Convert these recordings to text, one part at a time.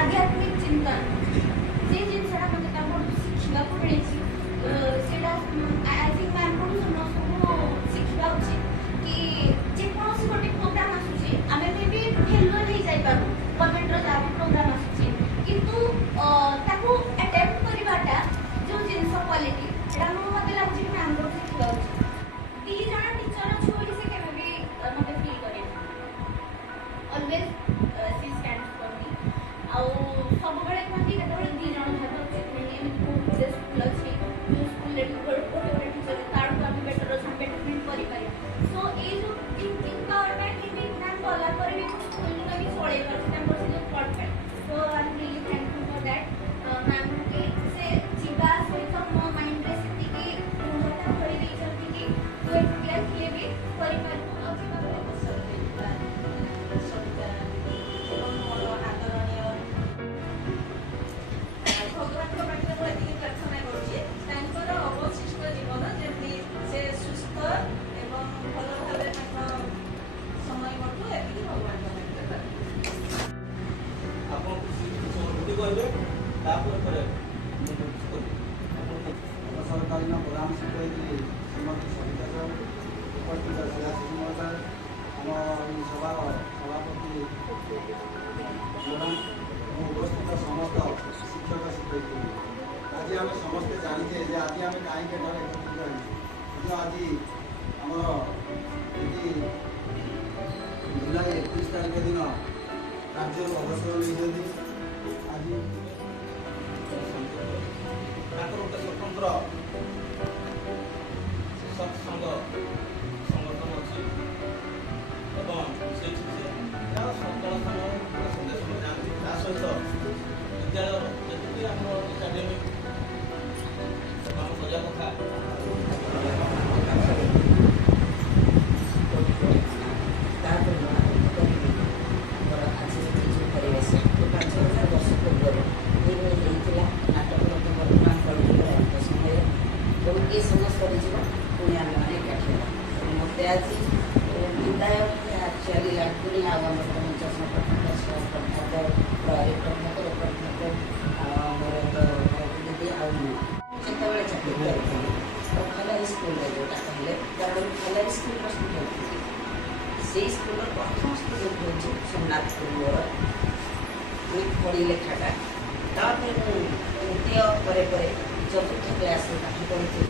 आध्यात्मिक चिंतन जे जिनसा मतलब शिक्षा को मिली सेटा आई थिंक मैं आपको समस्त शिक्षा उचित कि जे कौन गोटे प्रोग्राम आसुची आमे भी फेल नहीं जाई पारू गवर्नमेंट रो जाबी प्रोग्राम आसुची किंतु ताको अटेम्प्ट करबाटा जो जिनस क्वालिटी एटा मते लागुची कि हम लोग शिक्षा उचित दी जण टीचर छोड़ी से केबे भी मते फील करे always she stands for me आउ सब बळे कोंती केतबळे दी जण भाबो उचित नहीं एमि को जे स्कूल अछि जो स्कूल ले गोटे टीचर तार को हम बेटर बेटरमेंट करि पारि सो ए जो थिंकिंग पावरमेंट इन एग्जाम वाला पर भी स्कूल का भी छोड़े पर नंबर से जो perfect so I am really thankful for that ma'am के से जीवा सहित मो माइंड रे सेति की पूर्णता भरि दे जति की तो एक क्लियर किए भी करि पारि आ जीवा रे सबिता एवं मोर आदरणीय भगवान को पाठ को एति प्रार्थना करूची तांकर अवशिष्ट जीवन जेति से सुस्थ एवं भलो भाबे तांकर समय मटु एति भगवान को आपन समृद्धि करबे तापर करे सरकारी प्रधान शिक्षयित्री श्रीमती सविता सर उपस्थित शिलाशिषि महोदय आम सभा सभापति मैडम उपस्थित समस्त शिक्षक शिक्षयित्री आज आम समस्ते जाचे जे आज आम कहीं घर एकत्रित आज जुलाई 31 तारीख दिन राज्य अवसर नहीं आज ଗୋଟେ ସ୍ୱତନ୍ତ୍ର ସତ୍ସଙ୍ଗ ସଂଗଠନ ଅଛି ଏବଂ ସେଇଠି ସେ ତାର ସକାଳ ସମୟ ସନ୍ଦେଶ ଯାଆନ୍ତି ତା ସହିତ ବିଦ୍ୟାଳୟ ଯେତିକି ଆମର ଏକାଡେମିକ୍ କାମ କରିବା କଥା पढ़ी लेखाटा तापर तृतीय पर चतुर्थ क्लास पाठ पढ़ी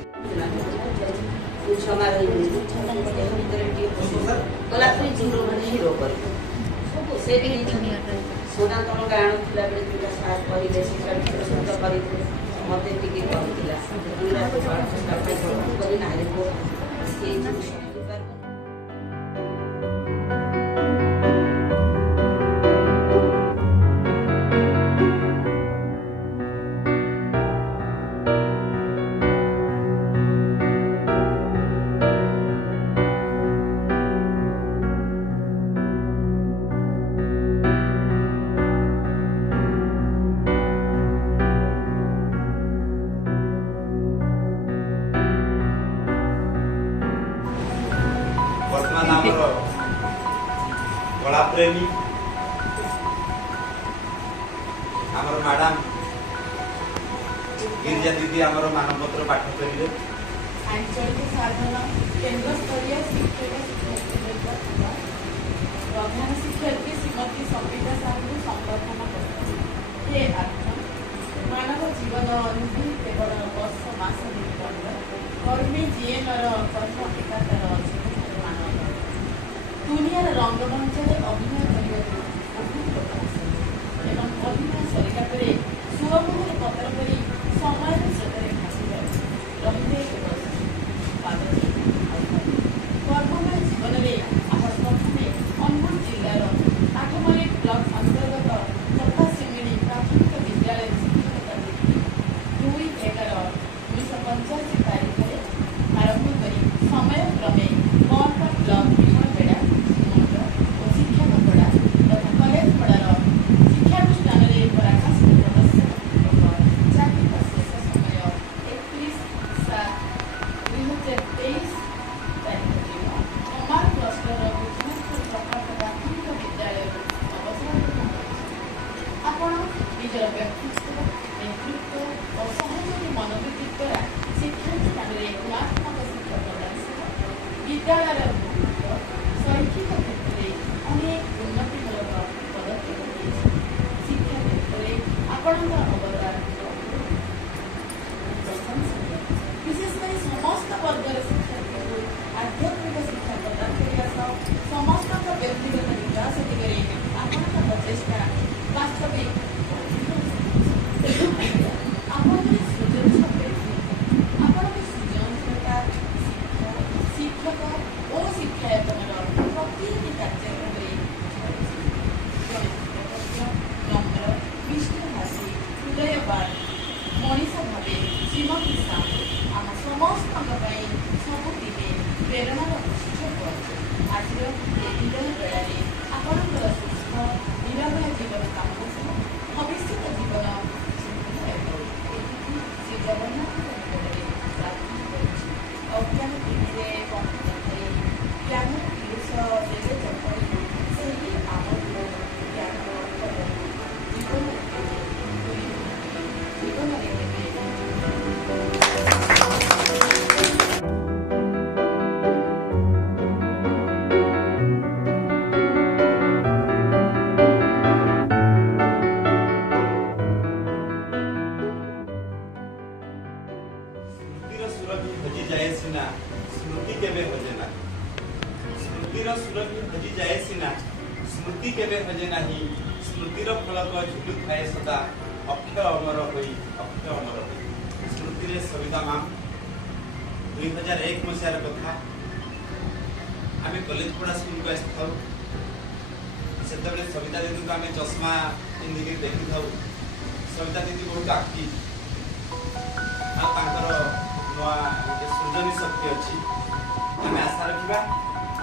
गला जीरो मैंने हिरो कर सोना तुम गाँव थी बेले सार करेंगे शब्द करेंगे मत टी कहला कला प्रेमी आमर मैडम गिरिजा दीदी आमर मानपत्र पाठ करेंगे प्रधान शिक्षयित्री श्रीमती सविता साहू संबर्धना करते मानव जीवन अनुभूति केवल वर्ष मास कर्मी जीएनर कर्म एकाकार मानव दुनियार रंगमंच में अभिनय करने बहुत लोक आसते एवं अभिनय सरिला पर सुअमुहर पत्र पर समय स्रोत भाषी रही कागज ସମୟକ୍ରମେ ବନ୍ଦ ବ୍ଲକ ଭୀମବେଡ଼ା ମଣ୍ଡ ଓ ଶିକ୍ଷକପଡ଼ା ତଥା କଲେଜପଡ଼ାର ଶିକ୍ଷାନୁଷ୍ଠାନରେ ପରାକାଷ୍ଠ ପ୍ରଦର୍ଶନ ପୂର୍ବକ ଜାତିକ ଶେଷ ସମୟ 31/7/2023 ତାରିଖ ଦିନ ଅମାର କ୍ଲଷ୍ଟର ବୁଝନାଥପୁର ପ୍ରକଳ୍ପ ପ୍ରାଥମିକ ବିଦ୍ୟାଳୟରୁ ଅବସର ଗ୍ରହଣ କରିଛନ୍ତି। ଆପଣ ନିଜର ବ୍ୟକ୍ତିତ୍ୱ ନେତୃତ୍ୱ ଓ ସହଯୋଗୀ ମନୋବୃତ୍ତି ଦ୍ୱାରା ଶିକ୍ଷାନୁଷ୍ଠାନରେ ଗୁଣାତ୍ମକ ଶିକ୍ଷା ପ୍ରଦାନ ସହ ବିଦ୍ୟାଳୟର ଗୁରୁତ୍ୱ ଶୈକ୍ଷିକ କ୍ଷେତ୍ରରେ ଅନେକ ଉନ୍ନତିମୂଳକ ପଦକ୍ଷେପ ନେଇଛି। ଶିକ୍ଷା କ୍ଷେତ୍ରରେ ଆପଣଙ୍କର ଅବଦାନ ପ୍ରଶଂସନୀୟ। ବିଶେଷ କରି ସମସ୍ତ ବର୍ଗର ଶିକ୍ଷାର୍ଥୀଙ୍କୁ ଆଧ୍ୟାତ୍ମିକ ଶିକ୍ଷା ପ୍ରଦାନ କରିବା ସହ ସମସ୍ତଙ୍କ ବ୍ୟକ୍ତିଗତ ବିକାଶ ଦିଗରେ ଆପଣଙ୍କ ପ୍ରଚେଷ୍ଟା ବାସ୍ତବିକ ଆପଣଙ୍କର ସୃଜନଶୀଳ ବ୍ୟକ୍ତିତ୍ୱ ଆପଣଙ୍କ ସୃଜନଶୀଳତା ଶିକ୍ଷକ ଓ ଶିକ୍ଷାୟତନର ପ୍ରତିଟି କାର୍ଯ୍ୟକ୍ରମରେ ଜଣେ କୃତଜ୍ଞ ନମ୍ର ମିଷ୍ଟଭାଷୀ ହୃଦୟବାନ ମଣିଷ ଭାବେ ଶ୍ରୀମତୀ ସାହୁ ଆମ ସମସ୍ତଙ୍କ ପାଇଁ ସବୁଦିନେ ପ୍ରେରଣାର ଉତ୍ସ ହୁଅନ୍ତୁ। ଆଜିର ଏ ବିଦାୟ ବେଳାରେ ଆପଣଙ୍କର ସୁସ୍ଥ ନିରାମୟ ଜୀବନ କାମନା ସହ ଭବିଷ୍ୟତ ଜୀବନ ସୁଖମୟ ହେଉ। ଏତିକି ଶ୍ରୀ ଜଗନ୍ନାଥଙ୍କ ନିକଟରେ ପ୍ରାର୍ଥନା କରୁଛି। ଅଜ୍ଞାନ ଟିଭିରେ କଣ୍ଠ ଦେଖାଇ ଜ୍ଞାନର ପିୟୁଷ ଦେବେ ଚପାଇ ସେହି ଆମକୁ ଜ୍ଞାନ ଜୀବନରେ ଜୀବନରେ ସ୍ମୃତିର ସୁରଭି ହଜିଯାଏ ସିନା ସ୍ମୃତି କେବେ ହଜେ ନା। ସ୍ମୃତିର ସୁରଭି ହଜିଯାଏ ସିନା ସ୍ମୃତି କେବେ ହଜେ ନାହିଁ। ସ୍ମୃତିର ଫଳକ ଝୁଲୁଥାଏ ସଦା ଅକ୍ଷୟ ଅମର ହୋଇ ଅକ୍ଷୟ ଅମର ହୋଇ। ସ୍ମୃତିରେ ସବିତା ମ୍ୟାମ୍ 2001 ମସିହାର କଥା। ଆମେ କଲେଜପଡ଼ା ସ୍କୁଲକୁ ଆସିଥାଉ। ସେତେବେଳେ ସବିତା ଦିଦିଙ୍କୁ ଆମେ ଚଷମା ପିନ୍ଧିକି ଦେଖିଥାଉ। ସବିତା ଦିଦି ବହୁତ ଆକ୍ଟିଭ ଆଉ ତାଙ୍କର ନୂଆ ଗୋଟେ ସୃଜନୀ ଶକ୍ତି ଅଛି। ଆମେ ଆଶା ରଖିବା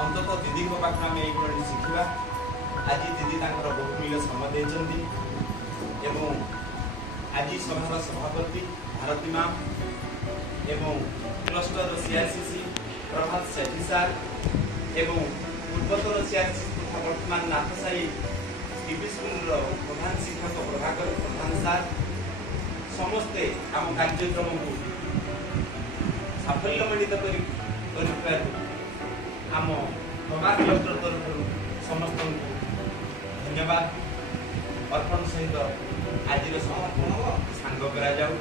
ଅନ୍ତତଃ ଦିଦିଙ୍କ ପାଖରୁ ଆମେ ଏଇଭଳି ଶିଖିବା। ଆଜି ଦିଦି ତାଙ୍କର ବହୁମୂଲ୍ୟ ସମୟ ଦେଇଛନ୍ତି ଏବଂ ଆଜି ସଭାର ସଭାପତି ଭାରତୀ ମ୍ୟାମ୍ ଏବଂ କ୍ଲଷ୍ଟର ସିଆରସିସି ପ୍ରଭାତ ସେଠୀ ସାର୍ ଏବଂ ପୂର୍ବତନ ସିଆରସିସି ତଥା ବର୍ତ୍ତମାନ ନାଥସାହି ଟିଭି ସ୍କୁଲର ପ୍ରଧାନ ଶିକ୍ଷକ ପ୍ରଭାକର ପ୍ରଧାନ ସାର୍ ସମସ୍ତେ ଆମ କାର୍ଯ୍ୟକ୍ରମକୁ ସାଫଲ୍ୟମଣ୍ଡିତ କରିଥିବାରୁ ଆମ ପ୍ରଭାତ କ୍ଲଷ୍ଟର ତରଫରୁ ସମସ୍ତଙ୍କୁ ଧନ୍ୟବାଦ ଅର୍ପଣ ସହିତ ଆଜିର ସମାପନ ସାଙ୍ଗ କରାଯାଉ।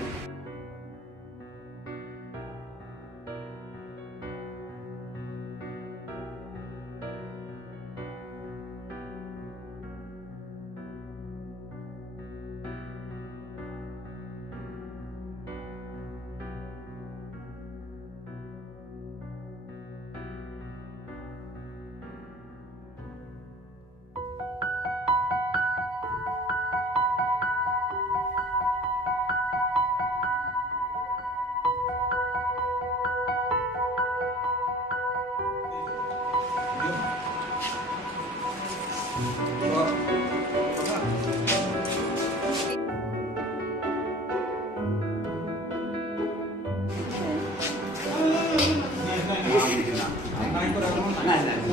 ନାଇଁ